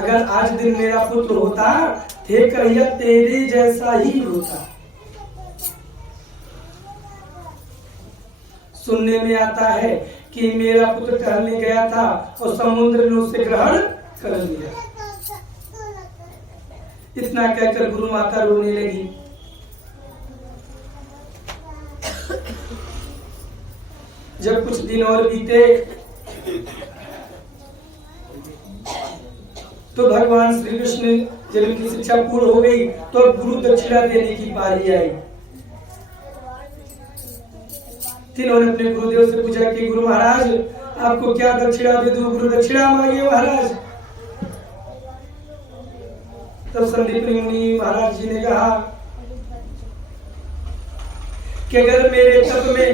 अगर आज दिन मेरा पुत्र होता हे कन्हैया तेरे जैसा ही होता। सुनने में आता है कि मेरा पुत्र टहलने गया था और समुद्र ने उसे ग्रहण कर लिया। इतना कहकर गुरु माता रोने लगी। जब कुछ दिन और बीते तो भगवान श्री कृष्ण जब उनकी शिक्षा पूर्ण हो गई तो गुरु दक्षिणा देने की बारी आई। तीनों ने अपने गुरुदेव से पूछा कि गुरु महाराज आपको क्या दक्षिणा दे दूं? गुरु दक्षिणा मांगिए महाराज। तब संदीपनी मुनि महाराज जी ने कहा कि अगर मेरे तप में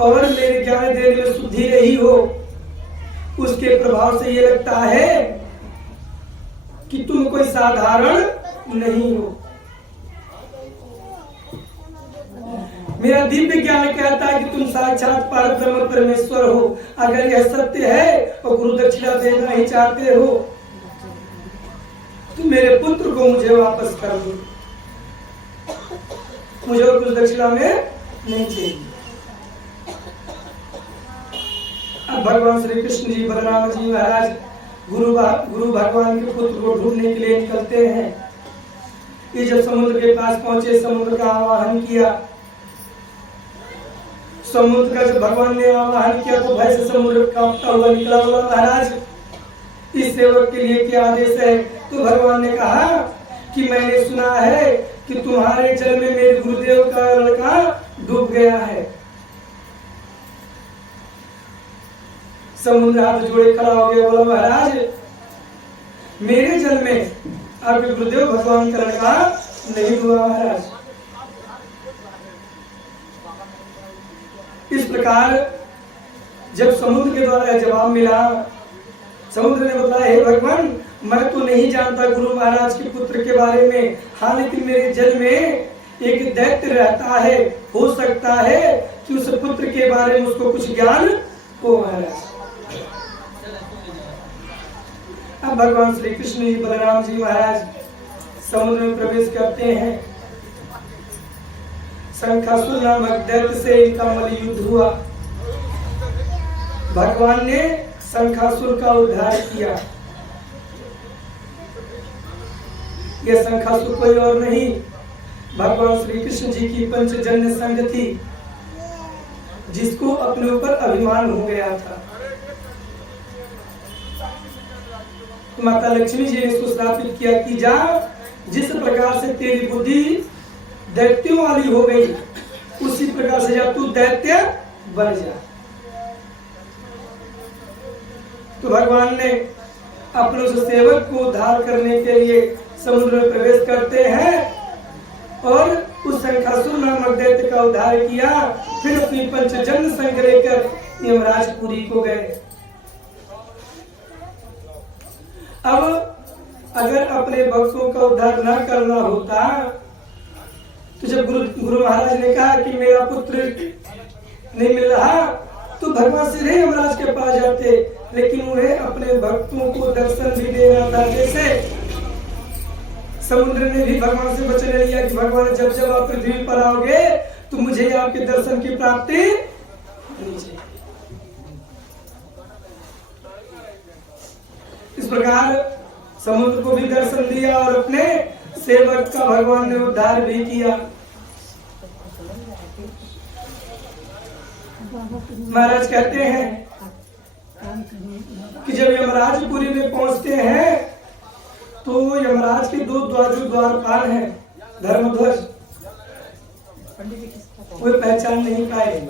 और मेरे ज्ञान देने में शुद्धि रही हो, उसके प्रभाव से ये लगता है कि तुम कोई साधारण नहीं हो। मेरा दिव्य ज्ञान कहता है कि तुम साक्षात परब्रह्म परमेश्वर हो। अगर यह सत्य है और गुरु दक्षिणा देना ही चाहते हो तो मेरे पुत्र को मुझे वापस कर दो, मुझे और कुछ दक्षिणा में नहीं चाहिए। अब भगवान श्री कृष्ण जी बलराम जी महाराज गुरु भगवान के पुत्र को ढूंढने के लिए निकलते हैं। ये जब समुद्र के पास पहुंचे, समुद्र का आवाहन किया। समुद्र का जब भगवान ने आवाहन किया तो भय से समुद्र कांपता हुआ निकला। बोला महाराज इस सेवक के लिए क्या आदेश है? तो भगवान ने कहा कि मैंने सुना है कि तुम्हारे जल में मेरे गुरुदेव का लड़का डूब गया है। समुद्र हाथ जोड़े खड़ा हो गया। बोला महाराज मेरे जल में आपके गुरुदेव भगवान का लड़का नहीं हुआ महाराज। इस प्रकार जब समुद्र के द्वारा जवाब मिला, समुद्र ने बताया हे भगवान मैं तो नहीं जानता गुरु महाराज के पुत्र के बारे में, हाँ लेकिन मेरे जल में एक दैत्य रहता है, हो सकता है कि उस पुत्र के बारे में उसको कुछ ज्ञान हो महाराज। अब भगवान श्री कृष्ण जी बलराम जी महाराज समुद्र में प्रवेश करते हैं। शंखासुर नामक दैत्य से इनका मल युद्ध हुआ। भगवान ने शंखासुर का उद्धार किया। यह शंखासुर कोई और नहीं भगवान श्री कृष्ण जी की पंचजन्य संग थी, जिसको अपने ऊपर अभिमान हो गया था। माता लक्ष्मी जी ने इसको स्थापित किया कि जा जिस प्रकार से तेरी बुद्धि दैत्यों वाली हो गई उसी प्रकार से जा तू दैत्य बन जा। तो भगवान ने अपने उस सेवक को उद्धार करने के लिए समुद्र में प्रवेश करते हैं और उस शंखासुर नामक दैत्य का उद्धार किया। फिर अपनी पंचजन्य संग लेकर यमराजपुरी को गए। अब अगर अपने भक्तों का उद्धार न करना होता तो जब गुरु महाराज ने कहा कि मेरा पुत्र नहीं मिल रहा तो भगवान सीधे यमराज के पास जाते, लेकिन उन्हें अपने भक्तों को दर्शन भी देना था। जैसे समुद्र ने भी भगवान से वचन लिया कि भगवान जब जब आप पृथ्वी पर आओगे तो मुझे आपके दर्शन की प्राप्ति होनी चाहिए। इस प्रकार समुद्र को भी दर्शन दिया और अपने सेवक का भगवान ने उद्धार भी किया। महाराज कहते हैं कि जब यमराजपुरी में पहुंचते हैं तो यमराज के दो द्वारपाल हैं, धर्मध्वज, कोई पहचान नहीं पाए।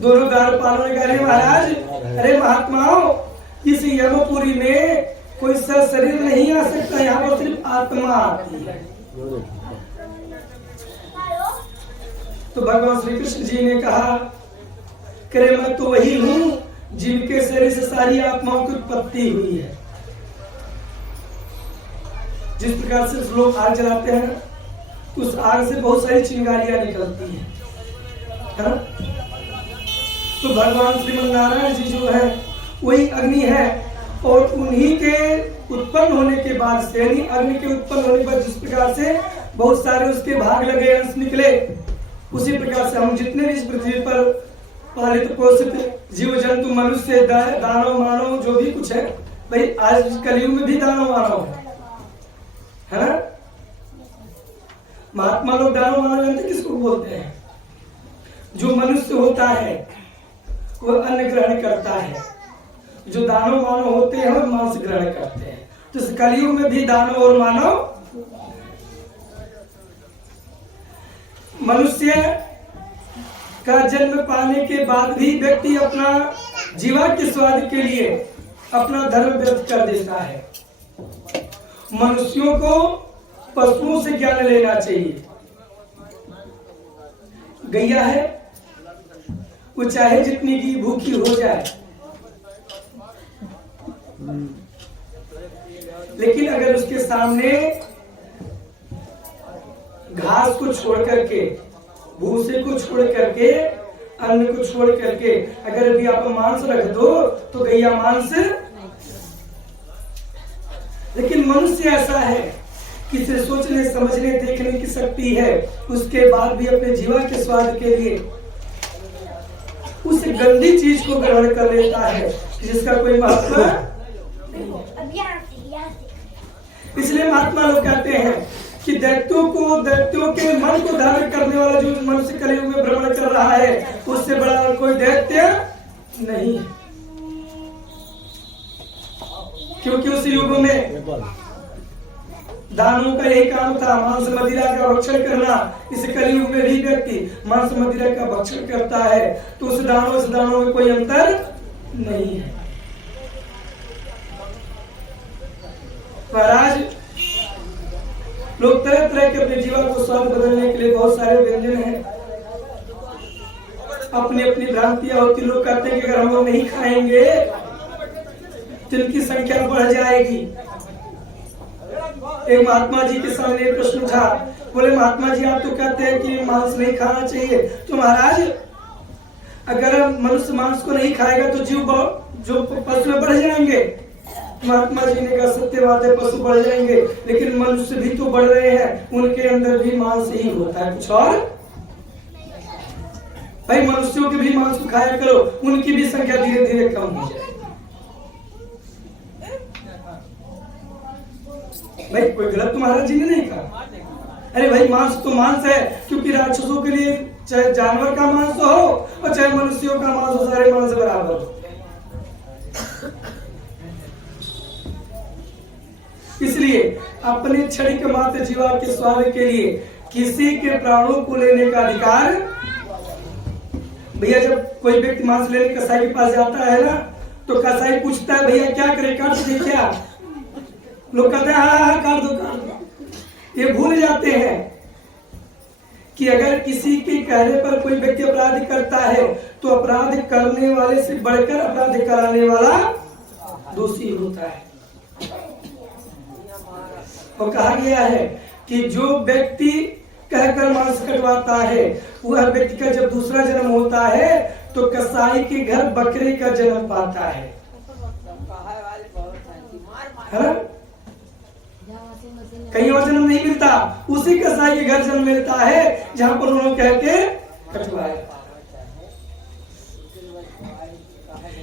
दोनों द्वारपालों ने कहा अरे महाराज, अरे महात्माओं, इस यमपुरी में कोई शरीर नहीं आ सकता, यहाँ पर सिर्फ आत्मा आती है। तो भगवान श्री कृष्ण जी ने कहा करे मैं तो वही हूँ जिनके शरीर से सारी आत्माओं की उत्पत्ति हुई है। जिस प्रकार से लोग आग जलाते हैं उस आग से बहुत सारी चिंगारियां निकलती हैं, है ना? तो भगवान श्रीमन नारायण जी जो है वही अग्नि है। और उन्हीं के उत्पन्न होने के बाद से, यानी अग्नि के उत्पन्न होने के बाद जिस प्रकार से बहुत सारे उसके भाग लगे, अंश निकले, उसी प्रकार से हम जितने भी इस पृथ्वी पर पालित पोषित जीव जंतु, मनुष्य, दानव, मानव, जो भी कुछ है, भाई आज कलयुग में भी दानव मानव है ना। महात्मा लोग दानव मानव जानते किसको बोलते हैं? जो मनुष्य होता है वो अन्न ग्रहण करता है, जो दानव मानव होते हैं वो मांस ग्रहण करते हैं। तो इस कलयुग में भी दानव और मानव, मनुष्य का जन्म पाने के बाद भी व्यक्ति अपना जीवा के स्वाद के लिए अपना धर्म व्यर्थ कर देता है। मनुष्यों को पशुओं से ज्ञान लेना चाहिए। गैया है, वो चाहे जितनी की भूखी हो जाए, लेकिन अगर उसके सामने घास को छोड़ करके, भूसे को छोड़ करके, अन्न को छोड़ करके अगर अभी आप मांस रख दो तो गैया मांस। लेकिन मनुष्य ऐसा है कि इसे सोचने समझने देखने की शक्ति है, उसके बाद भी अपने जीवा के स्वाद के लिए उस गंदी चीज को ग्रहण कर लेता है जिसका कोई महत्व नहीं। इसलिए महात्मा लोग कहते हैं कि दैत्यों के मन को धारण करने वाला जो मनुष्य कलयुग में भ्रमण कर रहा है, उससे बड़ा कोई दैत्य नहीं है। क्योंकि उस युग में दानवों का यही काम था, मांस मदिरा का भक्षण करना। इस कलयुग में भी व्यक्ति मांस मदिरा का भक्षण करता है, तो उस दानव में कोई अंतर नहीं है। महाराज, लोग तरह तरह के अपने जीवन को स्वाद बदलने के लिए बहुत सारे व्यंजन हैं। अपनी अपनी भ्रांतियां होती। लोग कहते हैं कि अगर हम लोग नहीं खाएंगे तो इनकी संख्या बढ़ जाएगी। एक महात्मा जी के सामने प्रश्न था, बोले महात्मा जी आप तो कहते हैं कि मांस नहीं खाना चाहिए, तो महाराज अगर मनुष्य मांस को नहीं खाएगा तो जीव जो पशु में बढ़ जाएंगे। महात्मा जी ने कहा सत्य बात है, पशु बढ़ जाएंगे, लेकिन मनुष्य भी तो बढ़ रहे हैं, उनके अंदर भी मांस ही होता है, कुछ और। भाई मनुष्यों के भी मांस को खाया करो, उनकी भी संख्या धीरे धीरे कम हो जाए। भाई कोई गलत तो महाराज जी ने नहीं कहा। अरे भाई मांस तो मांस है, क्योंकि राक्षसों के लिए चाहे जानवर का मांस हो और चाहे मनुष्यों का मांस हो, सारे मांस बराबर हो। इसलिए अपने क्षणिक मात्र जीवा के स्वाद के लिए किसी के प्राणों को लेने का अधिकार। भैया जब कोई व्यक्ति मांस लेने कसाई के पास जाता है ना, तो कसाई पूछता है भैया क्या करे, काट दे क्या? लोग कहते हैं हाँ काट दो। ये भूल जाते हैं कि अगर किसी के कहने पर कोई व्यक्ति अपराध करता है तो अपराध करने वाले से बढ़कर अपराध कराने वाला दोषी होता है। और कहा गया है कि जो व्यक्ति कहकर मांस कटवाता है, वह व्यक्ति का जब दूसरा जन्म होता है तो कसाई के घर बकरे का जन्म पाता है। कहीं और जन्म नहीं मिलता, उसी कसाई के घर जन्म मिलता है जहां पर उन्होंने कह के कटवाया।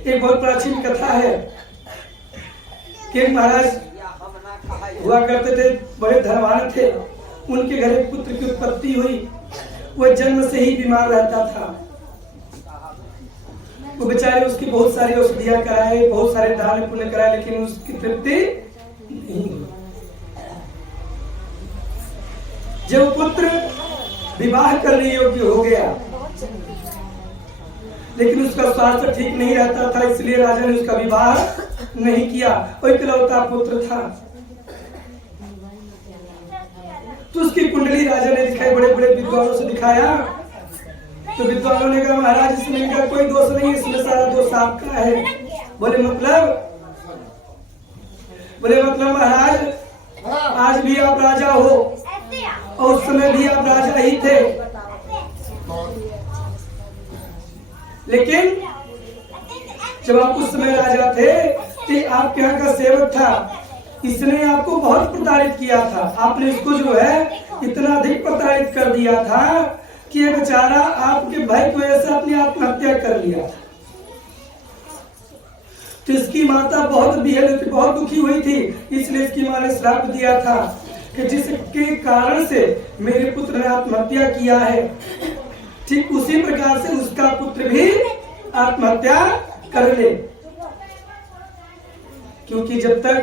एक बहुत प्राचीन कथा है कि महाराज हुआ करते थे, बड़े धनवान थे। उनके घर एक पुत्र की उत्पत्ति हुई। वह जन्म से ही बीमार रहता था। वो बेचारे उसकी बहुत सारी औषधियां कराए, बहुत सारे दान पुण्य कराए, लेकिन उसकी तृप्ति नहीं हुई। जब पुत्र विवाह करने योग्य हो गया, लेकिन उसका स्वास्थ्य ठीक नहीं रहता था, इसलिए राजा ने उसका विवाह नहीं किया। और इकलौता पुत्र था, तो उसकी कुंडली राजा ने दिखाई, बड़े बड़े विद्वानों से दिखाया। तो विद्वानों ने कहा महाराज इसमें इनका कोई दोष नहीं, इसमें सारा दोष आपका है। बोले मतलब महाराज आज भी आप राजा हो और उस समय भी आप राजा ही थे, लेकिन जब आप उस समय राजा थे तो आपके यहाँ का सेवक था, इसने आपको बहुत प्रताड़ित किया था। आपने इसको जो है इतना अधिक प्रताड़ित कर दिया था कि ये बेचारा आपके भाई की वजह से अपनी आत्महत्या कर लिया। तो इसकी माता बहुत बिहल थी, बहुत दुखी हुई थी, इसलिए इसकी माँ ने श्राप दिया था कि जिसके कारण से मेरे पुत्र ने आत्महत्या किया है, ठीक उसी प्रकार से उसका पुत्र भी आत्महत्या कर ले। क्योंकि जब तक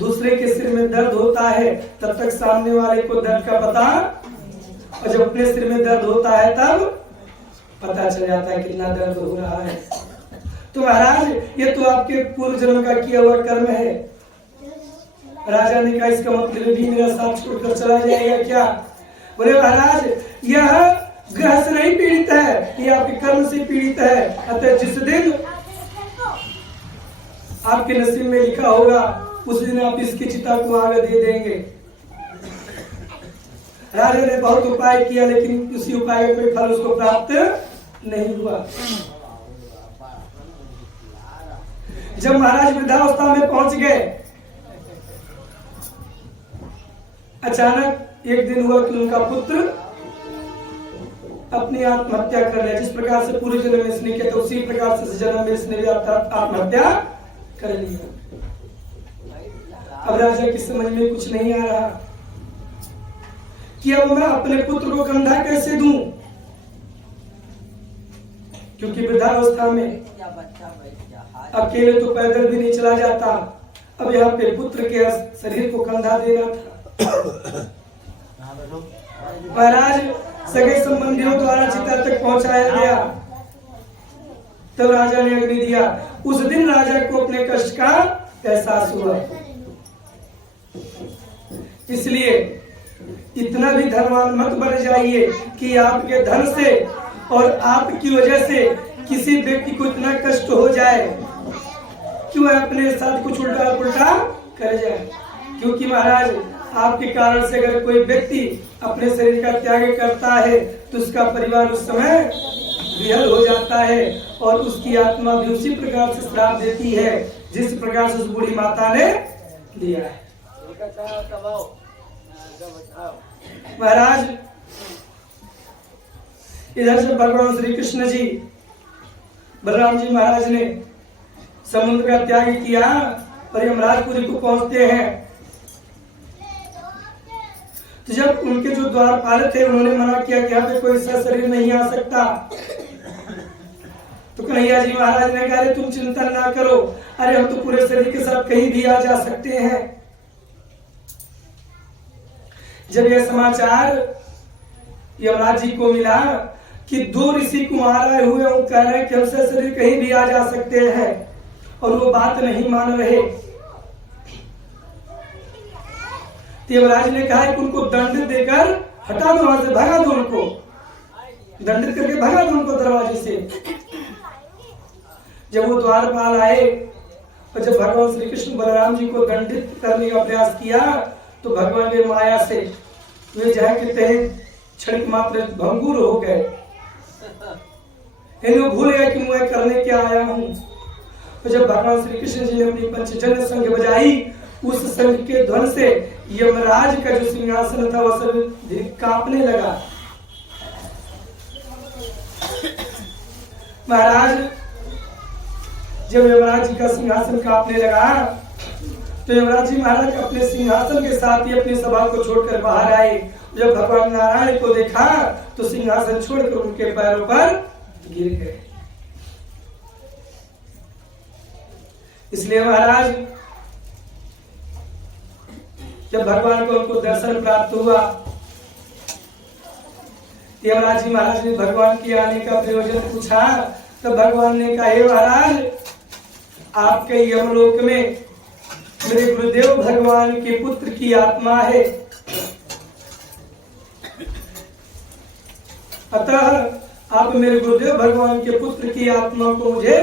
दूसरे के सिर में दर्द होता है तब तक सामने वाले को दर्द का पता, और जब अपने सिर में दर्द होता है तब पता चल जाता है कितना दर्द हो रहा है। तो महाराज ये तो आपके पूर्व जन्म का किया हुआ कर्म है। राजा ने कहा इसका मतलब भी मेरा साथ छोड़कर चला जाएगा क्या? बोले महाराज यह ग्रह से नहीं पीड़ित है, ये आपके कर्म से पीड़ित है। अतः जिस दिन आपके नसीब में लिखा होगा उस दिन आप इसकी चिता को आगे दे देंगे। राजा ने बहुत उपाय किया लेकिन उसी उपाय का कोई फल उसको प्राप्त नहीं हुआ। जब महाराज वृद्धावस्था में पहुंच गए, अचानक एक दिन हुआ कि उनका पुत्र अपनी आत्महत्या कर लिया। जिस प्रकार से पूर्व जन्म में इसने किया था उसी प्रकार से इस जन्म में इसने भी आत्महत्या कर लिया। अब राजा की समझ में कुछ नहीं आ रहा कि अब मैं अपने पुत्र को कंधा कैसे दूं, क्योंकि वृद्धावस्था में अकेले तो पैदल भी नहीं चला जाता। अब यहाँ पे पुत्र के शरीर को कंधा देना था। महाराज सगे संबंधियों द्वारा चिता तक पहुंचाया गया, तब राजा ने अग्नि दिया। उस दिन राजा को अपने कष्ट का एहसास हुआ। इसलिए इतना भी धनवान मत बन जाइए कि आपके धन से और आपकी वजह से किसी व्यक्ति को इतना कष्ट हो जाए कि वह अपने साथ कुछ उल्टा पुल्टा कर जाए। क्योंकि महाराज आपके कारण से अगर कोई व्यक्ति अपने शरीर का त्याग करता है तो उसका परिवार उस समय विहल हो जाता है और उसकी आत्मा भी उसी प्रकार से श्राप देती है जिस प्रकार से उस बूढ़ी माता ने दिया है। महाराज इधर से भगवान श्री कृष्ण जी बलराम जी महाराज ने समुद्र का त्याग किया और यमराजपुरी को पहुंचते हैं। तो जब उनके जो द्वारपाल थे उन्होंने मना किया कि यहाँ पे कोई शरीर नहीं आ सकता, तो कन्हैया जी महाराज ने कहा तुम चिंता ना करो, अरे हम तो पूरे शरीर के साथ कहीं भी आ जा सकते हैं। जब यह समाचार यमराज जी को मिला कि 2 ऋषि कुमार आए हुए वो कह रहे हैं कि हमसे शरीर कहीं भी आ जा सकते हैं और वो बात नहीं मान रहे, तो यमराज ने कहा कि उनको दंड देकर हटा दो, वहां से भगा दो, उनको दंडित करके भगा दो उनको दरवाजे से। जब वो द्वारपाल आए और जब भगवान श्री कृष्ण बलराम जी को दंडित करने का प्रयास किया तो भगवान ने माया से वे जहाँ के तहे क्षणिक मात्र भंगुर हो गए, इन्हें भूल गया कि मैं करने क्या आया हूँ। तो जब भगवान श्री कृष्ण जी ने अपनी पंचजन्य संग बजाई, उस संग के ध्वन से यमराज का जो सिंहासन था वह सब कांपने लगा। महाराज जब यमराज जी का सिंहासन कांपने लगा तो यमराज जी महाराज अपने सिंहासन के साथ ही अपनी सभा को छोड़कर बाहर आए। जब भगवान नारायण को देखा तो सिंहासन छोड़कर उनके पैरों पर गिर गए। इसलिए महाराज जब भगवान को उनको दर्शन प्राप्त हुआ, यमराज जी महाराज ने भगवान के आने का प्रयोजन पूछा, तो भगवान ने कहा हे महाराज आपके यमलोक में मेरे गुरुदेव भगवान के पुत्र की आत्मा है, अतः आप मेरे गुरुदेव भगवान के पुत्र की आत्मा को मुझे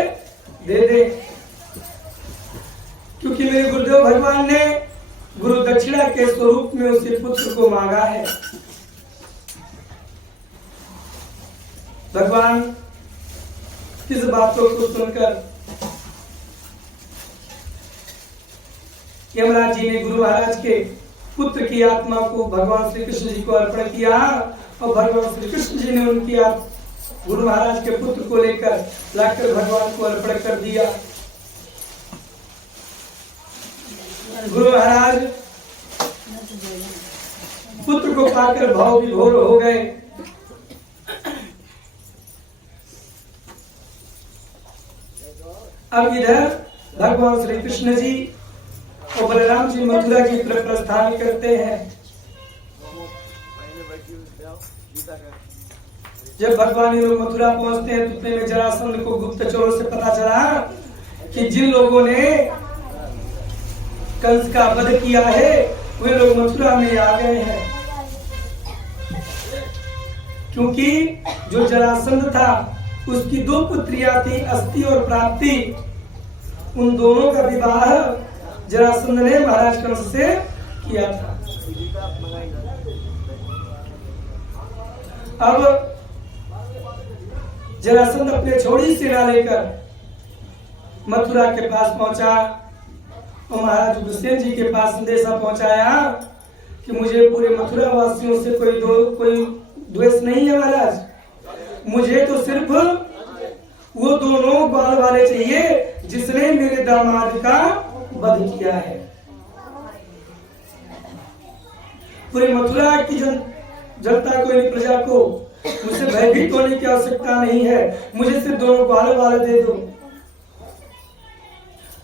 दे दे, क्योंकि मेरे गुरुदेव भगवान ने गुरु दक्षिणा के स्वरूप में उसे पुत्र को मांगा है। भगवान इस बातों को सुनकर यमराज जी ने गुरु महाराज के पुत्र की आत्मा को भगवान श्री कृष्ण जी को अर्पण किया और भगवान श्री कृष्ण जी ने उनकी गुरु महाराज के पुत्र को लेकर लाकर भगवान को अर्पण कर दिया। गुरु महाराज पुत्र को पाकर भाव विभोर हो गए। अब इधर भगवान श्री कृष्ण जी और बलराम जी मथुरा की तरफ प्रस्थान करते हैं। जब भगवान ये लोग मथुरा पहुंचते हैं तो उतने में जरासंध को गुप्तचरों से पता चला कि जिन लोगों ने कंस का वध किया है वे लोग मथुरा में आ गए हैं। क्योंकि जो जरासंध था उसकी 2 पुत्रियां थी, अस्ति और प्राप्ति। उन दोनों का विवाह जरासंध ने महाराज कंस से किया था। अब जरासंध अपने छोटी सेना लेकर मथुरा के पास पहुंचा और महाराज उग्रसेन जी के पास संदेशा पहुंचाया कि मुझे पूरे मथुरा वासियों से कोई द्वेष नहीं है महाराज, मुझे तो सिर्फ वो दोनों बाल वाले चाहिए जिसने मेरे दामाद का वध किया है। पूरी मथुरा की जनता को, इन प्रजा को मुझसे भयभीत होने की आवश्यकता नहीं है, मुझे सिर्फ दोनों बाल वाले दे दो।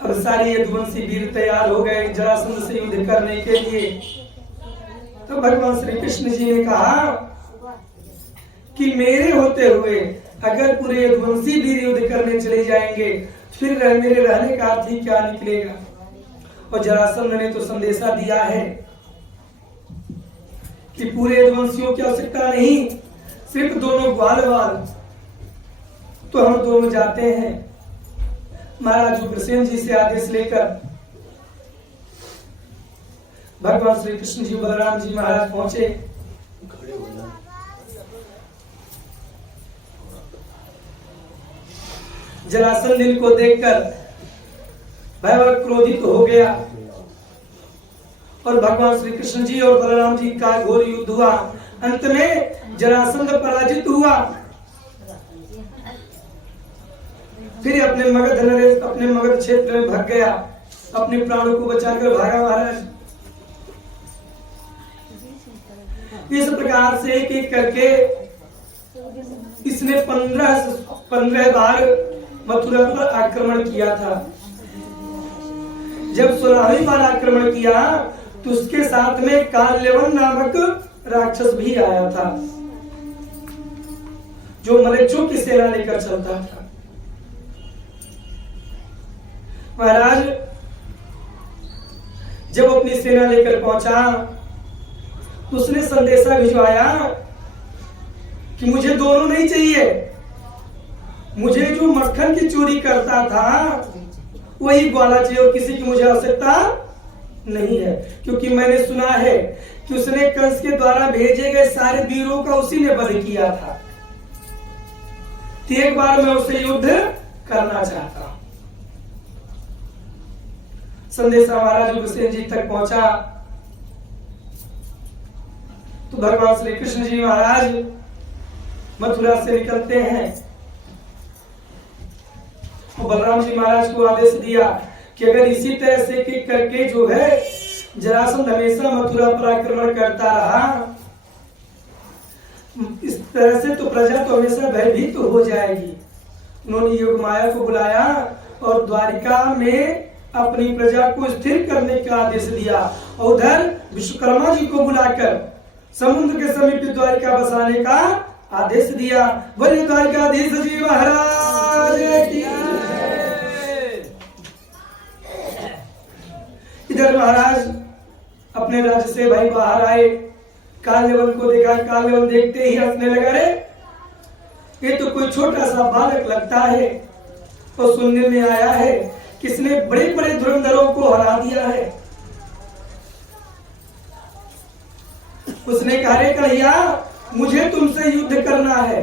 अब सारी यदुवंशी वीर तैयार हो गए जरासंध से युद्ध करने के लिए। तो भगवान श्री कृष्ण जी ने कहा कि मेरे होते हुए अगर पूरे यदुवंशी वीर युद्ध करने चले जाएंगे फिर मेरे रहने का अर्थ ही क्या निकलेगा। और जरासंध ने तो संदेशा दिया है कि पूरे यदुवंशियों की आवश्यकता नहीं, सिर्फ दोनों ग्वालवाल। तो हम दोनों जाते हैं। महाराज उग्रसेन जी से आदेश लेकर भगवान श्री कृष्ण जी बलराम जी महाराज पहुंचे। जरासंध इनको देखकर भयावह क्रोधित हो गया और भगवान श्री कृष्ण जी और बलराम जी का घोर युद्ध हुआ। अंत में जरासंध पराजित हुआ। फिर अपने मगध क्षेत्र में भाग गया, अपने प्राणों को बचाकर भागा महाराज। इस प्रकार से एक एक करके इसने 15 बार मथुरा पर आक्रमण किया था। जब 16वीं बार आक्रमण किया तो उसके साथ में काल्यवन नामक राक्षस भी आया था जो मलेच्छों की सेना लेकर चलता था। महाराज जब अपनी सेना लेकर पहुंचा तो उसने संदेशा भिजवाया कि मुझे दोनों नहीं चाहिए, मुझे जो मक्खन की चोरी करता था वही ग्वाला चाहिए और किसी की मुझे आवश्यकता नहीं है। क्योंकि मैंने सुना है कि उसने कंस के द्वारा भेजे गए सारे वीरों का उसी ने वध किया था। तो एक बार मैं उससे युद्ध करना चाहता हूं। संदेशा महाराज उग्रसेन जी तक पहुंचा तो भगवान श्री कृष्ण जी महाराज मथुरा से निकलते हैं। तो बलराम जी महाराज को आदेश दिया कि अगर इसी तरह से करके जो है जरासंध हमेशा मथुरा पर आक्रमण करता रहा, इस तरह से तो प्रजा तो हमेशा भयभीत तो हो जाएगी। उन्होंने योग माया को बुलाया और द्वारिका में अपनी प्रजा को स्थिर करने का आदेश दिया और उधर विश्वकर्मा जी को बुलाकर समुद्र के समीप द्वारिका बसाने का आदेश दिया। बोलिए द्वारिकाधीश जी महाराज की। इधर महाराज अपने राज्य से भाई बाहर आए, काल्यवन को देखा। काल्यवन देखते ही हंसने लगा, रे ये तो कोई छोटा सा बालक लगता है और सुनने में आया है किसने बड़े बड़े धुरंधरों को हरा दिया है। उसने कहा, रे कन्हैया मुझे तुमसे युद्ध करना है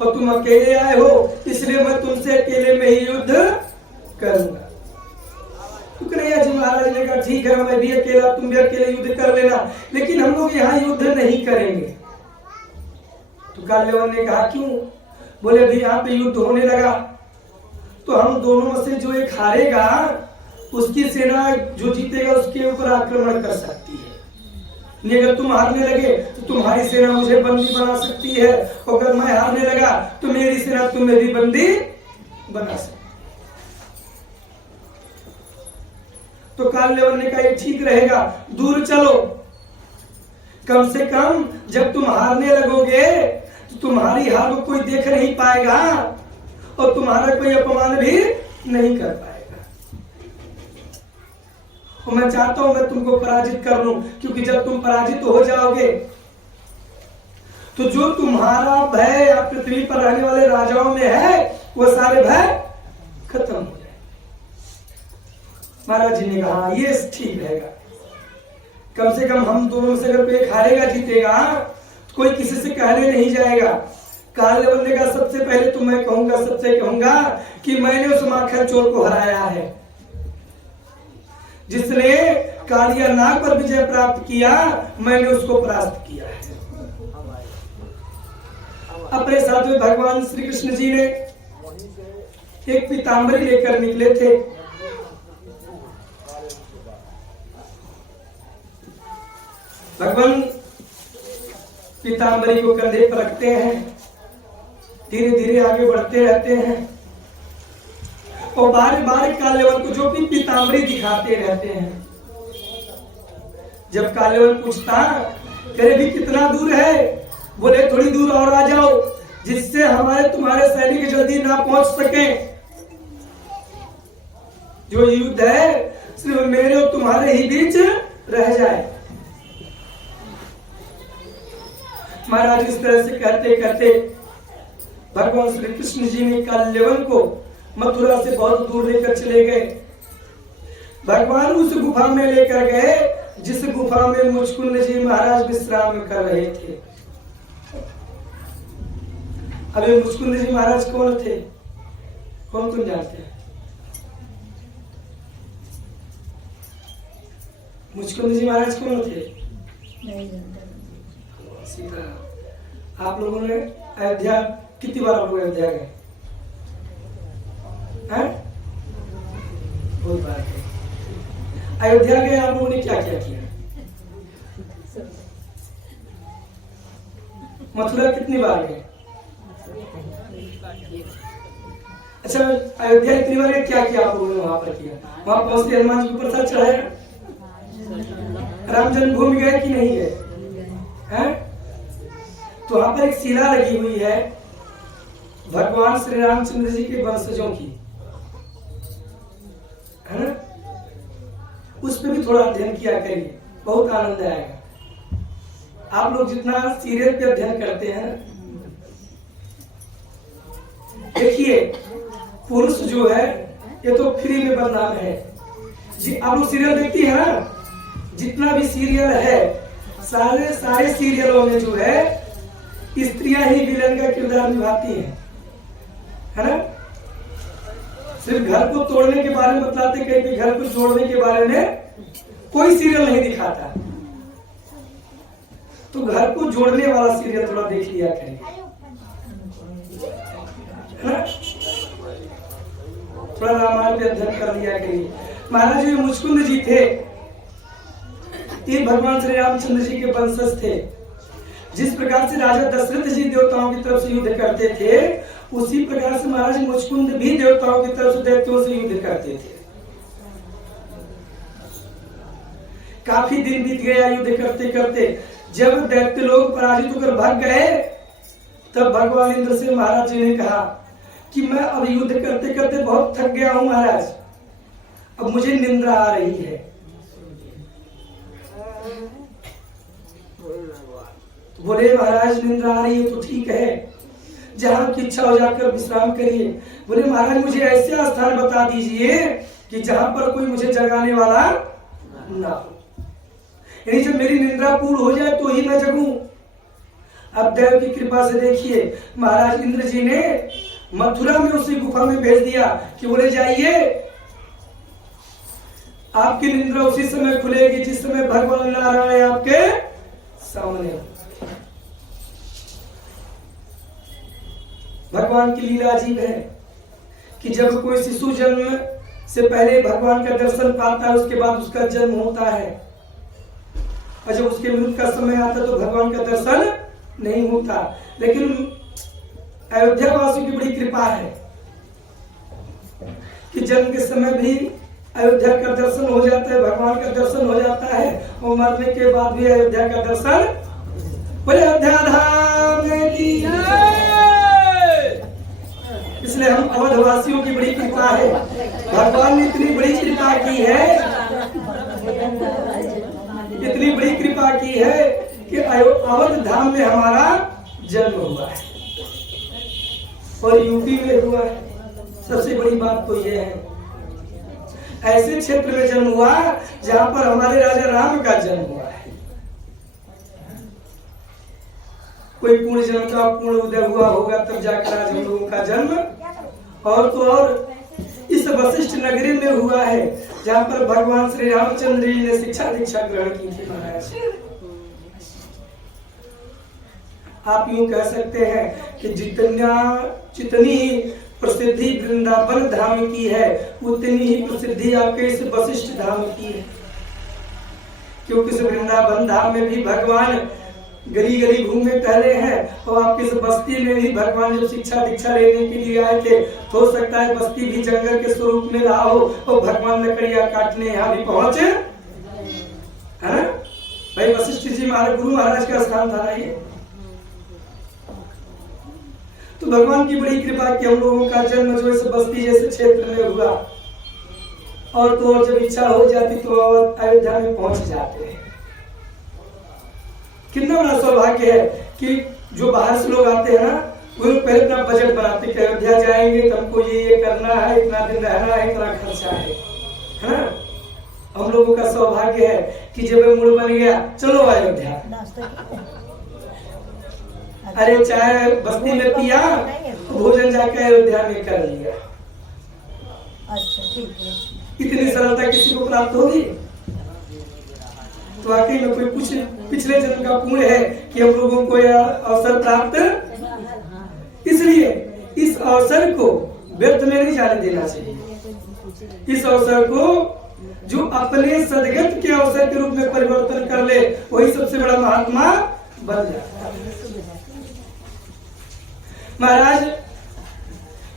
और तुम अकेले आए हो इसलिए मैं तुमसे अकेले में ही युद्ध करूंगा। तो कन्हैया जी महाराज ने कहा ठीक है, मैं भी अकेला, तुम भी अकेले युद्ध कर लेना, लेकिन हम लोग यहाँ युद्ध नहीं करेंगे। तो काल्यवन ने कहा क्यों? बोले अभी यहाँ पे युद्ध होने लगा तो हम दोनों में से जो एक हारेगा उसकी सेना जो जीतेगा उसके ऊपर आक्रमण कर सकती है। नहीं, अगर तुम हारने लगे तो तुम्हारी सेना मुझे बंदी बना सकती है, और अगर मैं हारने लगा तो मेरी सेना तुम्हें भी बंदी बना सकती। तो काल्यवन ने कहा ये ठीक रहेगा, दूर चलो, कम से कम जब तुम हारने लगोगे तो तुम्हारी हार को कोई देख नहीं पाएगा और तुम्हारा कोई अपमान भी नहीं कर पाएगा। और मैं चाहता हूं मैं तुमको पराजित कर लूं, क्योंकि जब तुम पराजित हो जाओगे तो जो तुम्हारा भय या पृथ्वी पर रहने वाले राजाओं में है वो सारे भय खत्म हो जाए। महाराज जी ने कहा ये ठीक रहेगा, कम से कम हम दोनों से अगर कोई हारेगा जीतेगा तो कोई किसी से कहने नहीं जाएगा। काल्यवन ने कहा सबसे पहले तो मैं कहूंगा, सबसे कहूंगा कि मैंने उस माखन चोर को हराया है जिसने कालिया नाग पर विजय प्राप्त किया, मैंने उसको परास्त किया है। अपने साथ में भगवान श्री कृष्ण जी ने एक पीतांबरी लेकर निकले थे। भगवान पीतांबरी को कंधे पर रखते हैं, धीरे धीरे आगे बढ़ते रहते हैं और बार बार काल्यवन को जो भी पीतांबरी दिखाते रहते हैं। जब काल्यवन पूछता करे भी कितना दूर है, बोले थोड़ी दूर और आ जाओ जिससे हमारे तुम्हारे सैनिक जल्दी ना पहुंच सके। जो युद्ध है सिर्फ मेरे और तुम्हारे ही बीच रह जाए। महाराज इस तरह से कहते कहते भगवान श्री कृष्ण जी ने काल्यवन को मथुरा से बहुत दूर लेकर चले गए। भगवान उस गुफा में लेकर गए जिस गुफा में मुचकुंद जी महाराज विश्राम कर रहे थे। अभी मुचकुंद जी महाराज कौन थे? कौन तुम जानते हैं? मुचकुंद जी महाराज कौन थे? सीता। आप लोगों ने अयोध्या कितनी बार आप लोग अयोध्या गए? बहुत बार गए। अयोध्या गए आप लोगों ने क्या क्या किया? मथुरा कितनी बार गए? अच्छा, अयोध्या इतनी बार गए, क्या किया आप लोगों ने वहां पर किया? वहां पहुंचते हनुमान जी को प्रसाद चढ़ाया? राम जन्मभूमि गए कि नहीं गए? हैं? तो वहां पर एक शिला लगी हुई है भगवान श्री रामचंद्र जी के वंशजों की, है ना? उस पर भी थोड़ा अध्ययन किया करिए, बहुत आनंद आएगा। आप लोग जितना सीरियल पे अध्ययन करते हैं, देखिए पुरुष जो है ये तो फ्री में बदनाम है। आप लोग सीरियल देखती है ना, जितना भी सीरियल है सारे सीरियलों में जो है स्त्रियां ही विलन का किरदार निभाती हैं, है ना? सिर्फ घर को तोड़ने के बारे में बतलाते, कहीं घर को जोड़ने के बारे में कोई सीरियल नहीं दिखाता। तो घर को जोड़ने वाला सीरियल थोड़ा देख लिया करें, है ना? थोड़ा रामायण पे अध्ययन कर लिया करिए। महाराज जी मुचकुंद जी थे, ये भगवान श्री रामचंद्र जी के वंशज थे। जिस प्रकार से राजा दशरथ जी देवताओं की तरफ से युद्ध करते थे, उसी प्रकार से महाराज मुचकुंद भी देवताओं की तरफ से दैत्यों से युद्ध करते थे। काफी दिन बीत गया युद्ध करते करते। जब दैत्य लोग पराजित होकर भाग गए, तब भगवान इंद्र से महाराज जी ने कहा कि मैं अब युद्ध करते करते बहुत थक गया हूं महाराज, अब मुझे निंद्रा आ रही है। तो बोले महाराज निंद्रा आ रही है तो ठीक है, जहां की इच्छा हो जाकर विश्राम करिए। बोले महाराज मुझे ऐसा स्थान बता दीजिए कि जहां पर कोई मुझे जगाने वाला ना हो, यानी जब मेरी निंद्रा पूर्ण हो जाए तो ही मैं जगूं। अब देव की कृपा से देखिए महाराज इंद्र जी ने मथुरा में उसी गुफा में भेज दिया कि बोले जाइए आपकी निद्रा उसी समय खुलेगी जिस समय भगवान नारायण आपके सामने। भगवान की लीला अजीब है कि जब कोई शिशु जन्म से पहले भगवान का दर्शन पाता है, उसके बाद उसका जन्म होता है, और जब उसके मृत्यु का समय आता है तो भगवान का दर्शन नहीं होता। लेकिन अयोध्या वासियों की बड़ी कृपा है कि जन्म के समय भी अयोध्या का दर्शन हो जाता है, भगवान का दर्शन हो जाता है, और मरने के बाद भी अयोध्या का दर्शन। बोले अयोध्या धाम की जय। इसलिए हम अवधवासियों की बड़ी कृपा है, भगवान ने इतनी बड़ी कृपा की है, इतनी बड़ी कृपा की है कि अवध धाम में हमारा जन्म हुआ है और यूपी में हुआ है। सबसे बड़ी बात तो यह है, ऐसे क्षेत्र में जन्म हुआ जहां पर हमारे राजा राम का जन्म हुआ है। कोई पूर्ण जन्म का पूर्ण उदय हुआ होगा तब जाकर आज हम लोगों का जन्म, और तो और इस वशिष्ठ नगरी में हुआ है जहां पर भगवान श्री रामचंद्र जी ने शिक्षा दीक्षा ग्रहण की थी। महाराज आप यूं कह सकते हैं कि जितनी प्रसिद्धि वृंदावन धाम की है उतनी ही प्रसिद्धि आपके इस वशिष्ठ धाम की है, क्योंकि इस वृंदावन धाम में भी भगवान गली गली घूमे टहले हैं, और आपके इस बस्ती में भी भगवान जब शिक्षा दीक्षा लेने के लिए आए थे, हो सकता है बस्ती भी जंगल के स्वरूप में रहा हो और भगवान लकड़ियां काटने यहाँ भी पहुंचे, है ना भाई। वशिष्ठ जी महाराज गुरु महाराज का स्थान था ये। तो भगवान की बड़ी कृपा कि हम लोगों का जन्म जो इस बस्ती जैसे क्षेत्र में हुआ, और तो और जब इच्छा हो जाती तो अयोध्या में पहुंच जाते हैं। कितना बड़ा सौभाग्य है कि जो बाहर से लोग आते हैं ना, वो लोग पहले अपना बजट बनाते हैं कि अयोध्या जाएंगे तो हमको ये करना है, इतना दिन रहना है, इतना खर्चा है ना। हम लोगों का सौभाग्य है कि जब मूड बन गया चलो अयोध्या, अरे चाय बस्ती में पिया, भोजन जाकर अयोध्या में कर लिया। अच्छा ठीक है। इतनी सरलता किसी को प्राप्त होगी? तो वाकई में कोई कुछ पिछले जन्म का पुण्य है कि हम लोगों को यह अवसर प्राप्त। इसलिए इस अवसर को व्यर्थ में नहीं जाने देना चाहिए। इस अवसर को जो अपने सदगत के अवसर के रूप में परिवर्तन कर ले, वही सबसे बड़ा महात्मा बन जाता है। महाराज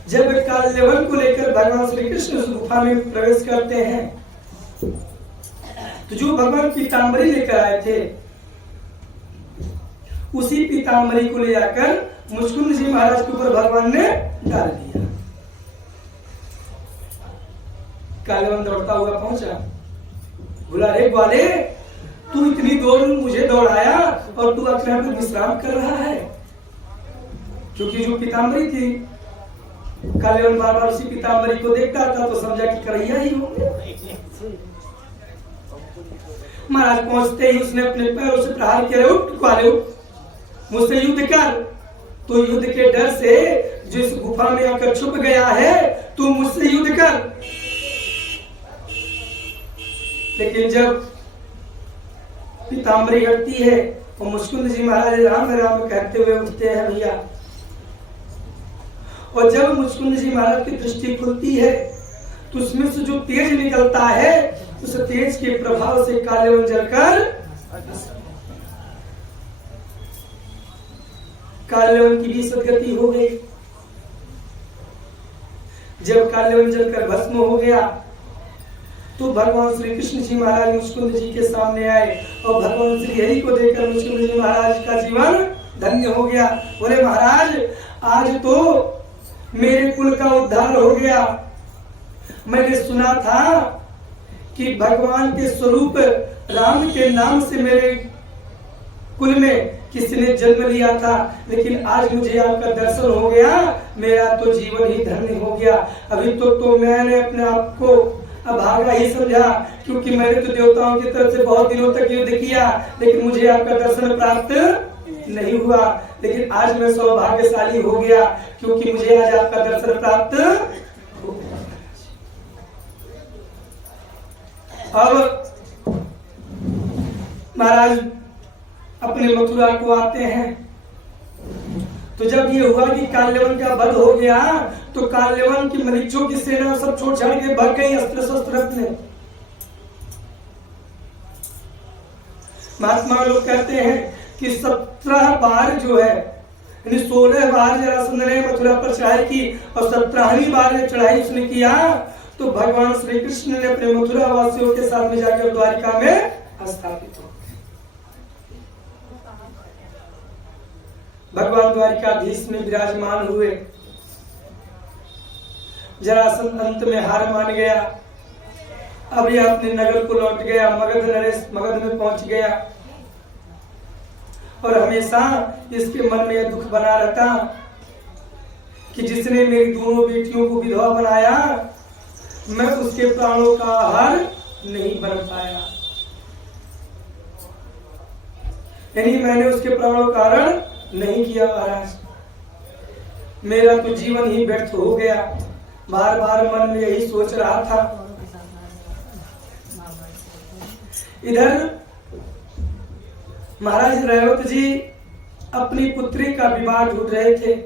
जब काल्यवन को लेकर भगवान श्री कृष्ण उस गुफा में प्रवेश करते हैं, तो जो भगवान पीताम्बरी लेकर आए थे, उसी पीताम्बरी को ले जाकर मुचकुंद जी महाराज के ऊपर भगवान ने डाल दिया। काल्यवन दौड़ता हुआ पहुंचा, बोला रे ग्वाले, तू इतनी दौड़ मुझे दौड़ाया और तू अपने पर विश्राम कर रहा है। क्योंकि जो पीताम्बरी थी, काल्यवन बार बार उसी पीताम्बरी को देखता था तो समझा कि करैया ही होंगे। महाराज पहुंचते ही उसने अपने पैरों से प्रहार किया, उठ ग्वाले उठ, मुझसे युद्ध कर। तो युद्ध के डर से जो इस गुफा में आकर छुप गया है, तू मुझसे युद्ध कर। लेकिन जब पीताम्बरी हटती है और मुचकुंद जी महाराज राम राम कहते हुए उठते हैं भैया, और जब मुचकुंद जी महाराज की दृष्टि खुलती है तो उसमें से जो तेज निकलता है, उस तेज के प्रभाव से काल्यवन जलकर काल्यवन की भी सदगति हो गई। जब काल्यवन जलकर भस्म हो गया तो भगवान श्री कृष्ण जी महाराज मुचकुंद जी के सामने आए और भगवान श्री हरि को देखकर मुचकुंद जी महाराज का जीवन धन्य हो गया। बोले महाराज, आज तो मेरे कुल का उद्धार हो गया। मैंने सुना था कि भगवान के स्वरूप राम के नाम से मेरे कुल में किसी ने जन्म लिया था, लेकिन आज मुझे आपका दर्शन हो गया, मेरा तो जीवन ही धन्य हो गया। अभी तो मैंने अपने आप को अभागा ही समझा, क्योंकि मैंने तो देवताओं की तरफ से बहुत दिनों तक युद्ध किया, लेकिन मुझे आपका दर्शन प्राप्त नहीं हुआ। लेकिन आज मैं सौभाग्यशाली हो गया, क्योंकि मुझे आज आपका दर्शन प्राप्त हो गया। अब महाराज अपने मथुरा को आते हैं। तो जब ये हुआ कि काल्यवन का वध हो गया तो काल्यवन की मरीचों की सेना सब छोड़ छाड़ के भाग गई अस्त्र शस्त्र अपने। महात्मा लोग कहते हैं कि 17 बार जो है, यानी 16 बार जरासंध ने मथुरा पर चढ़ाई की और 17वीं बार जब चढ़ाई उसने किया तो भगवान श्री कृष्ण ने अपने मथुरा वासियों के साथ में जाकर द्वारिका में स्थापित हो। भगवान द्वारिकाधीश में विराजमान हुए। जरासंध अंत में हार मान गया। अब यह अपने नगर को लौट गया, मगध नरेश मगध में पहुंच गया और हमेशा इसके मन में यह दुख बना रहता कि जिसने मेरी दोनों बेटियों को विधवा बनाया मैं उसके प्राणों का आहार नहीं बन पाया, यानी मैंने उसके प्राणों का हरण नहीं किया महाराज, मेरा तो जीवन ही व्यर्थ हो गया। बार बार मन में यही सोच रहा था। इधर महाराज रेवत जी अपनी पुत्री का विवाह ढूंढ रहे थे।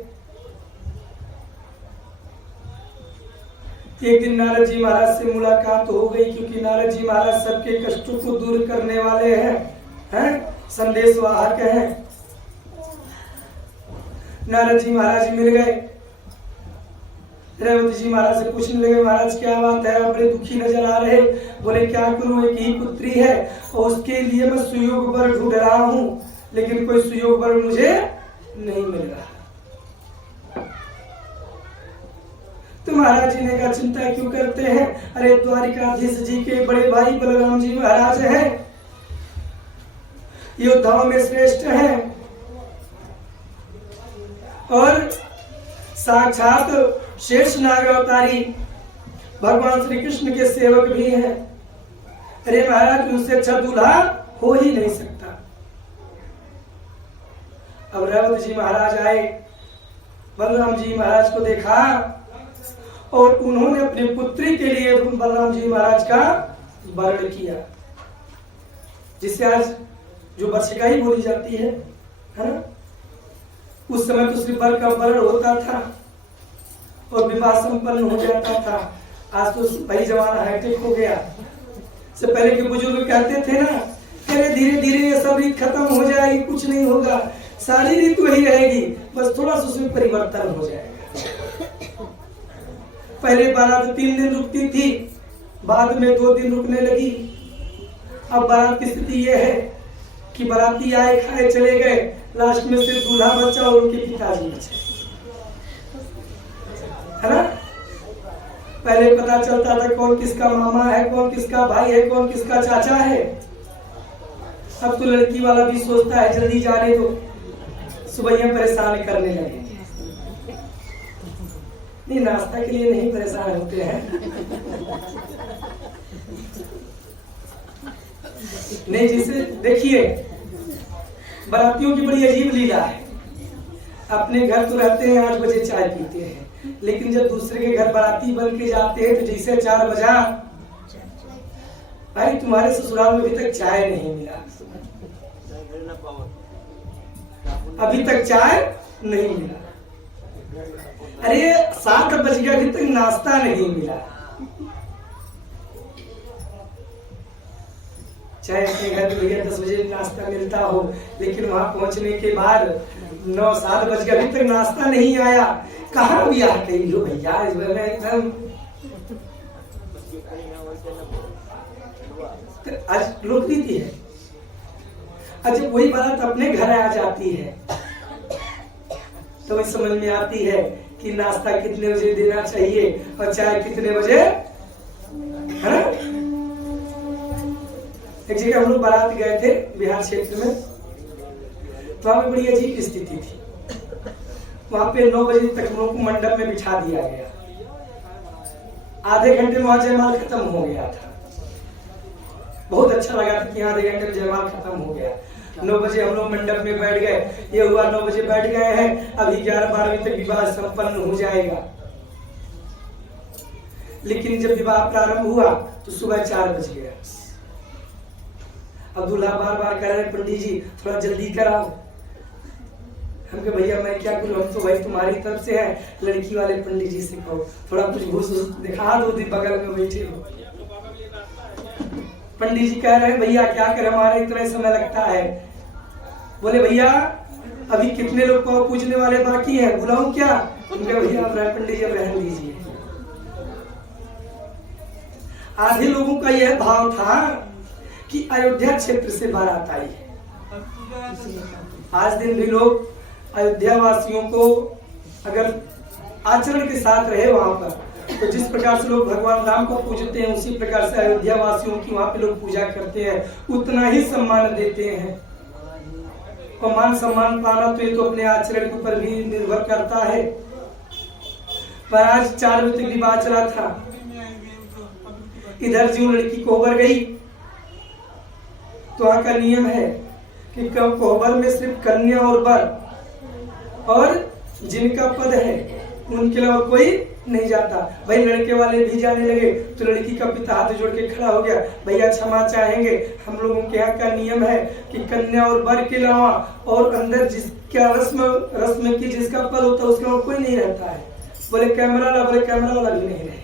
एक दिन नारद जी महाराज से मुलाकात हो गई, क्योंकि नारद जी महाराज सबके कष्टों को दूर करने वाले हैं, संदेश वाहक हैं। नारद जी महाराज मिल गए। रेवत जी महाराज से पूछने लगे, महाराज क्या बात है, आप बड़े दुखी नजर आ रहे। बोले क्या करूं, एक ही पुत्री है और उसके लिए मैं सुयोग वर ढूंढ रहा हूं, लेकिन कोई सुयोग वर मुझे नहीं मिल रहा। तो महाराज जी ने कहा चिंता क्यों करते हैं, अरे द्वारिकाधीश जी के बड़े भाई बलराम जी महाराज हैं, योद्धाओं में श्रेष्ठ हैं और साक्षात शेष नाग अवतारी भगवान श्री कृष्ण के सेवक भी हैं। अरे महाराज उनसे अच्छा दूल्हा हो ही नहीं सकता। अब रेवत जी महाराज आए, बलराम जी महाराज को देखा और उन्होंने अपनी पुत्री के लिए बलराम जी महाराज का वर्ण किया, जिसे आज जो वर्षिकाई बोली जाती है ना। उस समय तो सिर्फ वर का वर्ण होता था और विवाह संपन्न हो जाता था। आज तो भाई जमाना हाईटेक हो गया। से पहले के बुजुर्ग कहते थे ना, अरे धीरे धीरे ये सब रीत खत्म हो जाएगी, कुछ नहीं होगा, सारी रीत वही रहेगी, बस थोड़ा सा उसमें परिवर्तन हो जाएगा। पहले बारात 3 दिन रुकती थी, बाद में 2 दिन रुकने लगी। अब बारात की स्थिति यह है कि बाराती आए खाए चले गए, लास्ट में सिर्फ दूल्हा बच्चा और उनके पिताजी बचे, है ना। पहले पता चलता था कौन किसका मामा है, कौन किसका भाई है, कौन किसका चाचा है। अब तो लड़की वाला भी सोचता है जल्दी जाने दो, सुबह परेशान करने लगे। नहीं, नाश्ता के लिए नहीं परेशान होते हैं। नहीं, जिसे देखिए बारातियों की बड़ी अजीब लीला है। अपने घर तो रहते हैं 8 बजे चाय पीते हैं, लेकिन जब दूसरे के घर बाराती बन के जाते हैं तो जैसे 4 बजा, भाई तुम्हारे ससुराल में अभी तक चाय नहीं मिला, अभी तक चाय नहीं मिला। अरे 7 बज गया, अभी तक नाश्ता नहीं मिला। चाहे अपने घर में भैया 10 बजे नाश्ता मिलता हो, लेकिन वहां पहुंचने के बाद 9-7 बज गए, अभी तक नाश्ता नहीं आया। कहाँ भी आते हो भैया, एकदम आज लोक रीति है। अच्छा, वही बात अपने घर आ जाती है तो वही समझ में आती है कि नाश्ता कितने बजे देना चाहिए और चाय कितने बजे, है ना। एक जगह हम लोग बारात गए थे बिहार क्षेत्र में, तो वहां पे बड़ी अजीब स्थिति थी। वहां पे 9 बजे तक हम लोग को मंडप में बिठा दिया गया। आधे घंटे में वहां जयमाल खत्म हो गया था। बहुत अच्छा लगा था कि आधे घंटे में जयमाल खत्म हो गया। 9 बजे हम लोग मंडप में बैठ गए। ये हुआ 9 बजे बैठ गए हैं, अभी 11-12 बजे तक विवाह संपन्न हो जाएगा। लेकिन जब विवाह प्रारंभ हुआ तो सुबह 4 बज गया। अब दूल्हा बार बार कह रहे पंडित जी थोड़ा जल्दी कराओ। हम कहे भैया मैं क्या करूं, हम तो भाई तुम्हारी तरफ से है, लड़की वाले पंडित जी से कहो थोड़ा कुछ घूस दिखा दो, दिन बगल में बैठे हो। पंडित जी कह रहे हैं भैया क्या करें, हमारा इतना समय लगता है। बोले भैया अभी कितने लोग को पूछने वाले बाकी हैं, बुलाऊं क्या? उनके भैया पंडित जी अब रहने दीजिए। आधे लोगों का यह भाव था कि अयोध्या क्षेत्र से बारात आई है। आज दिन भी लोग अयोध्या वासियों को अगर आचरण के साथ रहे वहां पर, तो जिस प्रकार से लोग भगवान राम को पूजते हैं उसी प्रकार से अयोध्या वासियों की वहां पे लोग पूजा करते हैं, उतना ही सम्मान देते हैं। और मान सम्मान पाना तो ये तो अपने आचरण के ऊपर भी निर्भर करता है। पर आज 4 बजे तक रिवाज चला था, इधर जो लड़की कोहबर गई तो वहां का नियम है कि कोहबर में सिर्फ कन्या और वर और जिनका पद है उनके अलावा कोई नहीं जाता। भाई लड़के वाले भी जाने लगे तो लड़की का पिता हाथ जोड़ के खड़ा हो गया, भैया क्षमा चाहेंगे, हम लोगों के यहाँ का नियम है कि कन्या और वर के अलावा और अंदर जिसका रस्म की जिसका पद होता है उसके अलावा कोई नहीं रहता है। बोले कैमरा वाला, बोले कैमरा वाला भी नहीं रहे।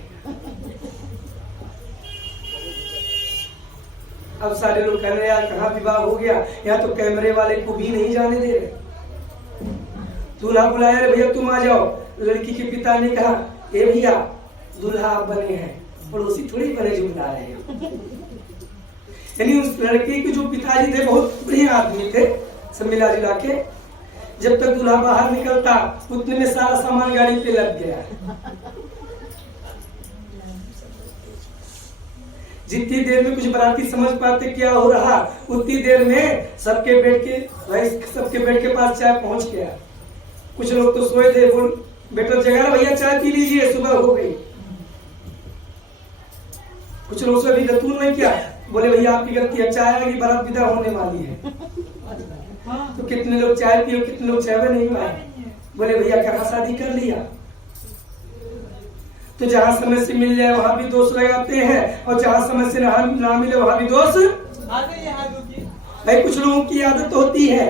अब सारे लोग कह रहे यार कहाँ विवाह हो गया, यहाँ तो कैमरे वाले को भी नहीं जाने दे रहे। दूल्हा बुलाया, रे भैया तुम आ जाओ। लड़की के पिता ने कहा ए भैया दूल्हा आप बने हैं, पड़ोसी थोड़ी बने जो बुला रहे हैं। यानी उस लड़के के जो पिताजी थे बहुत बढ़िया आदमी थे, सब मिला जुला के। जब तक दूल्हा बाहर निकलता उतने में सारा सामान गाड़ी पे लग गया। जितनी देर में कुछ बाराती समझ पाते क्या हो रहा, उतनी देर में सबके बेड के पास चाय पहुंच गया। कुछ लोग तो सोए थे, बोल बेटा जगा भैया चाय पी लीजिए, सुबह हो गई। कुछ लोग से अभी रतून नहीं किया, बोले भैया आपकी गलती है, चाय आएगी बारात विदा होने वाली है। तो कितने लोग चाय पिए, कितने लोग चाय नहीं पाए। बोले भैया कहाँ शादी कर लिया। तो जहां समय से मिल जाए वहां भी दोष लगाते हैं, और जहां समय से ना मिले वहां भी दोष। भाई कुछ लोगों की आदत होती है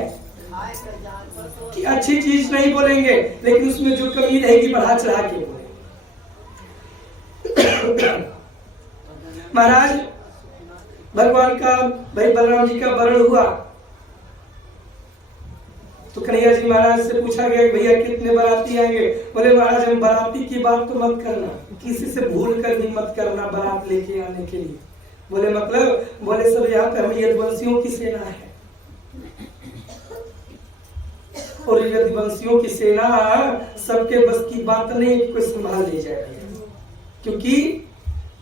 कि अच्छी चीज नहीं बोलेंगे, लेकिन उसमें जो कमी रहेगी बढ़ा चढ़ा के बोलेंगे। महाराज भगवान का भाई बलराम जी का वरण हुआ तो कन्हैया जी महाराज से पूछा गया भैया कितने बाराती आएंगे। बोले महाराज हम बाराती की बात तो मत करना, किसी से भूल कर भी मत करना बारात लेके आने के लिए। बोले मतलब? बोले सब यहाँ पे हम यदुवंशियों की सेना है, और यदुवंशियों की सेना सबके बस की बात नहीं कि कोई संभाल ले जाए। क्योंकि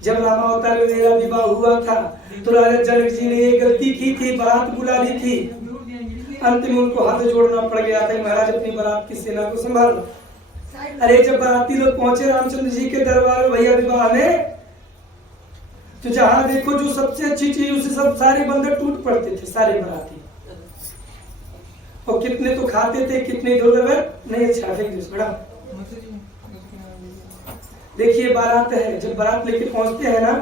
जब रामावतार में मेरा विवाह हुआ था तो राजा जनक जी ने ये गलती की थी, बारात बुला ली थी, अंत में उनको हाथ जोड़ना पड़ गया था महाराज अपनी बारात की सेना को संभालो। अरे जब बाराती लोग पहुंचे रामचंद्र जी के दरबार में भैया विवाह में, तो जहां देखो जो सबसे अच्छी चीज उसे सब सारे बंदर टूट पड़ते थे, सारे बाराती। और कितने तो खाते थे, कितने इधर उधर नहीं, अच्छा बड़ा। देखिए बारात है, जब बारात लेके पहुंचते हैं ना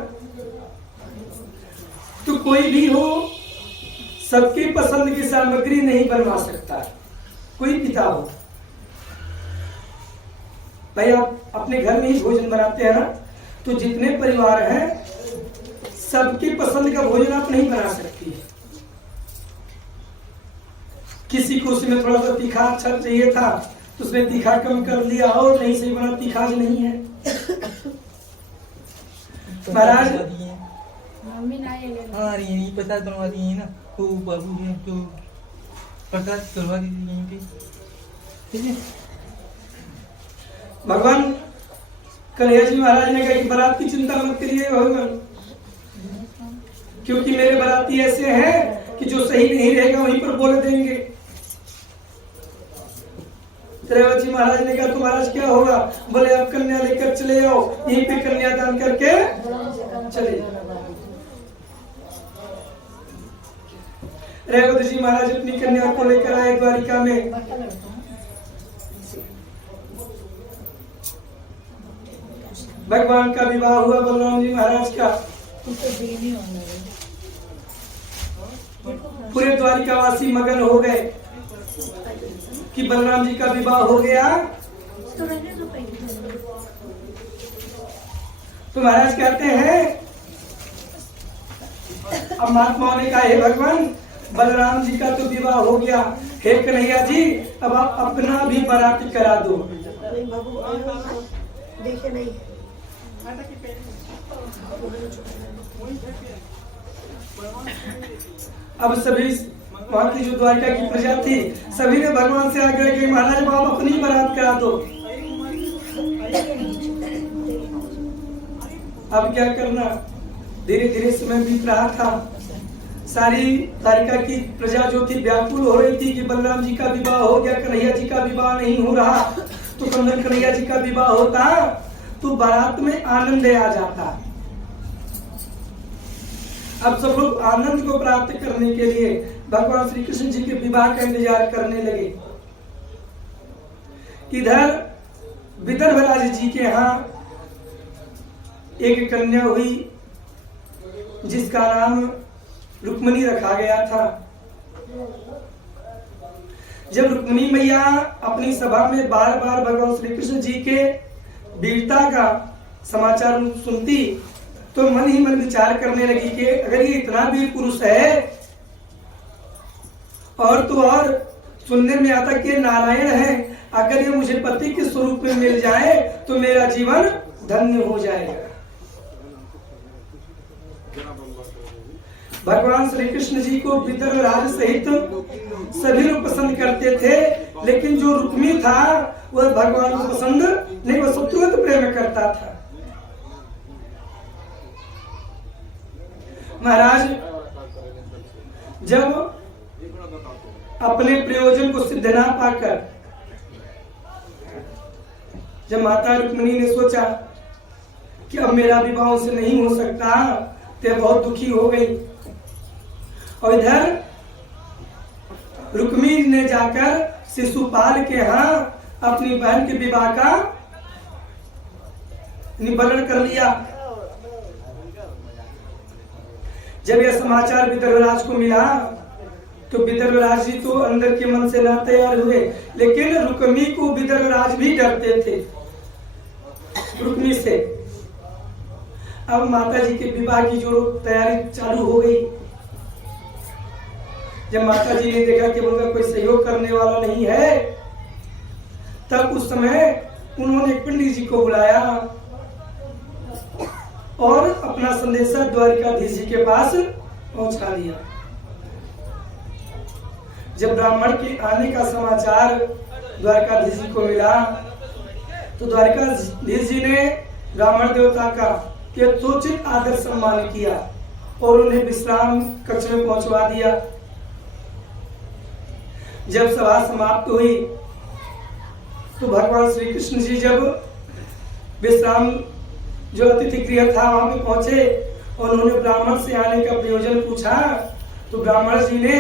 तो कोई भी हो सबकी पसंद की सामग्री नहीं बनवा सकता, कोई पिता हो। भाई आप अपने घर में ही भोजन बनाते हैं ना, तो जितने परिवार हैं सबकी पसंद का भोजन आप नहीं बना सकती। किसी को उसमें थोड़ा सा तीखा अच्छा चाहिए था तो उसने तीखा कम कर लिया, और नहीं सही बना, तीखा नहीं है। महाराज प्रसाद बनवा दिए ना, तो बाबू ने तो प्रसाद करवा दीजिए यहीं पे, ठीक है। भगवान कन्हैया जी महाराज ने कहा कि बारात की चिंता मत करिए भगवान, क्योंकि मेरे बाराती ऐसे हैं कि जो सही नहीं रहेगा वहीं पर बोल देंगे। त्रैवत जी महाराज ने कहा तो महाराज क्या होगा? बोले आप कन्या लेकर चले आओ, यहीं पे कन्यादान करके चले जाओ। रेवत जी महाराज अपनी कन्या को लेकर आए द्वारिका में। भगवान का विवाह हुआ बलराम जी महाराज का। पूरे द्वारिकावासी मगन हो गए कि बलराम जी का विवाह हो गया। तो महाराज कहते हैं, अब महात्माओं ने कहा, हे भगवान, बलराम जी का तो विवाह हो गया, हे कन्हैया जी अब आप अपना भी बाराती करा दो। देखे नहीं। अब सभी वहां की जो द्वारिका की प्रजा थी, सभी ने भगवान से आग्रह किया, महाराज आप अपनी बारात करा दो। अब क्या करना, धीरे धीरे समय बीत रहा था। सारी द्वारिका की प्रजा जो थी व्याकुल हो रही थी कि बलराम जी का विवाह हो गया, कन्हैया जी का विवाह नहीं हो रहा। तो कंदन कन्हैया जी का विवाह होता तो बारात में आनंद आ जाता। अब सब लोग आनंद को प्राप्त करने के लिए भगवान श्री कृष्ण जी के विवाह का इंतजार करने लगे। इधर विदर्भराज जी के यहाँ एक कन्या हुई जिसका नाम रुक्मिणी रखा गया था। जब रुक्मिणी मैया अपनी सभा में बार बार भगवान श्री कृष्ण जी के वीरता का समाचार सुनती तो मन ही मन विचार करने लगी कि अगर ये इतना वीर पुरुष है और तो और सुनने में आता कि नारायण है, अगर ये मुझे पति के स्वरूप में मिल जाए तो मेरा जीवन धन्य हो जाएगा। भगवान श्री कृष्ण जी को विदर्भराज सहित सभी लोग पसंद करते थे, लेकिन जो रुक्मी था वह भगवान को पसंद नहीं, वह शत्रुवत प्रेम करता था। महाराज जब अपने प्रयोजन को सिद्ध ना पाकर जब माता रुक्मिणी ने सोचा कि अब मेरा विवाह उनसे नहीं हो सकता, तो बहुत दुखी हो गई। और इधर रुक्मिणी ने जाकर शिशुपाल के यहाँ अपनी बहन के विवाह का निवारण कर लिया। जब यह समाचार विदर्भराज को मिला तो विदर्भराज जी तो अंदर के मन से न तैयार हुए, लेकिन रुक्मिणी को विदर्भराज भी डरते थे रुक्मिणी से। अब माता जी के विवाह की जो तैयारी चालू हो गई, जब माता जी ने देखा कि उनका कोई सहयोग करने वाला नहीं है, तब उस समय उन्होंने पंडित जी को बुलाया और अपना संदेशा द्वारिकाधीश जी के पास पहुंचा दिया। जब ब्राह्मण के आने का समाचार द्वारिकाधीश जी को मिला तो द्वारिकाधीश जी ने ब्राह्मण देवता का यथोचित आदर सम्मान किया और उन्हें विश्राम कक्ष में पहुंचवा दिया। जब सभा समाप्त हुई तो भगवान श्री कृष्ण जी जब विश्राम जो अतिथि गृह था वहां पे पहुंचे और उन्होंने ब्राह्मण से आने का प्रयोजन पूछा, तो ब्राह्मण जी ने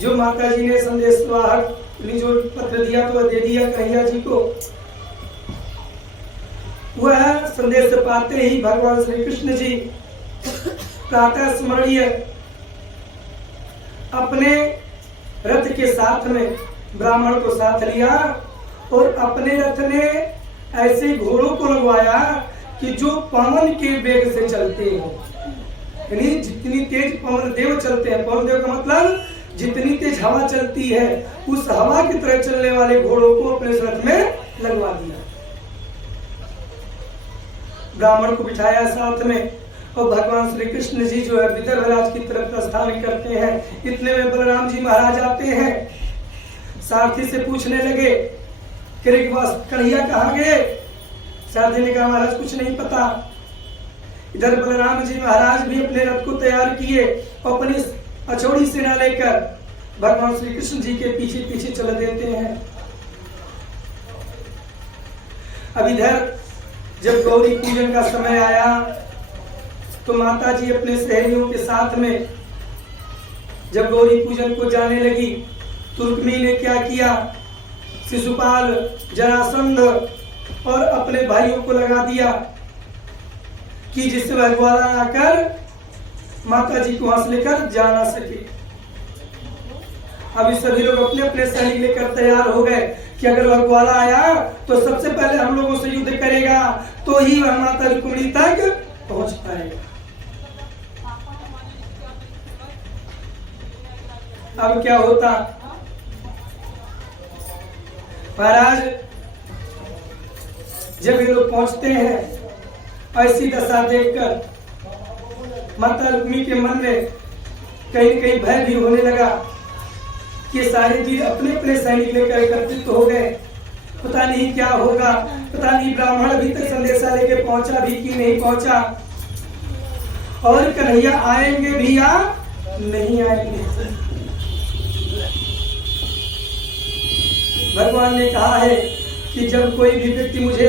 जो माता जी ने संदेशवाहक जो पत्र दिया तो दे दिया कन्हैया जी को। वह संदेश पाते ही भगवान श्री कृष्ण जी प्रातः स्मरणीय अपने रथ के साथ में ब्राह्मण को साथ लिया और अपने रथ ने ऐसे घोड़ों को लगवाया कि जो पवन के वेग से चलते हैं। यानी जितनी तेज पवन देव चलते हैं, पवन देव का मतलब जितनी तेज हवा चलती है उस हवा की तरह चलने वाले घोड़ों को अपने रथ में लगवा दिया। ब्राह्मण को बिठाया साथ में और भगवान श्री कृष्ण जी जो है विदर्भराज की तरफ प्रस्थान करते हैं। इतने में बलराम जी महाराज आते हैं, सारथी से पूछने लगे कि कन्हैया कहाँ गए? सारथी ने कहा महाराज कुछ नहीं पता। इधर बलराम जी महाराज भी अपने रथ को तैयार किए और अपनी अछौड़ी सेना लेकर भगवान श्री कृष्ण जी के पीछे पीछे चल देते हैं। अब इधर जब गौरी पूजन का समय आया तो माता जी अपने सहेलियों के साथ में जब गौरी पूजन को जाने लगी तो रुक्मिणी ने क्या किया, शिशुपाल, जरासंध और अपने भाइयों को लगा दिया कि जिससे वह ग्वाला आकर माता जी को वहां से लेकर जा ना सके। अभी सभी लोग अपने अपने सैनिक लेकर तैयार हो गए कि अगर वह ग्वाला आया तो सबसे पहले हम लोगों से युद्ध करेगा, तो ही वह माता रुक्मिणी तक पहुंच पाएगा। अब क्या होता महाराज, जब ये लोग पहुंचते हैं ऐसी दशा देखकर माता रुक्मिणी के मन में कहीं कहीं भय भी होने लगा कि सारे वीर अपने अपने सैनिक लेकर एकत्रित हो गए, पता नहीं क्या होगा, पता नहीं ब्राह्मण अभी तक संदेशा लेके पहुंचा भी कि नहीं पहुंचा, और कन्हैया आएंगे भी या नहीं आएंगे। भगवान ने कहा है कि जब कोई भी व्यक्ति मुझे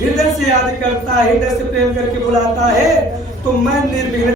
हृदय से याद करता है, हृदय से प्रेम करके बुलाता है, तो मैं निर्विघ्न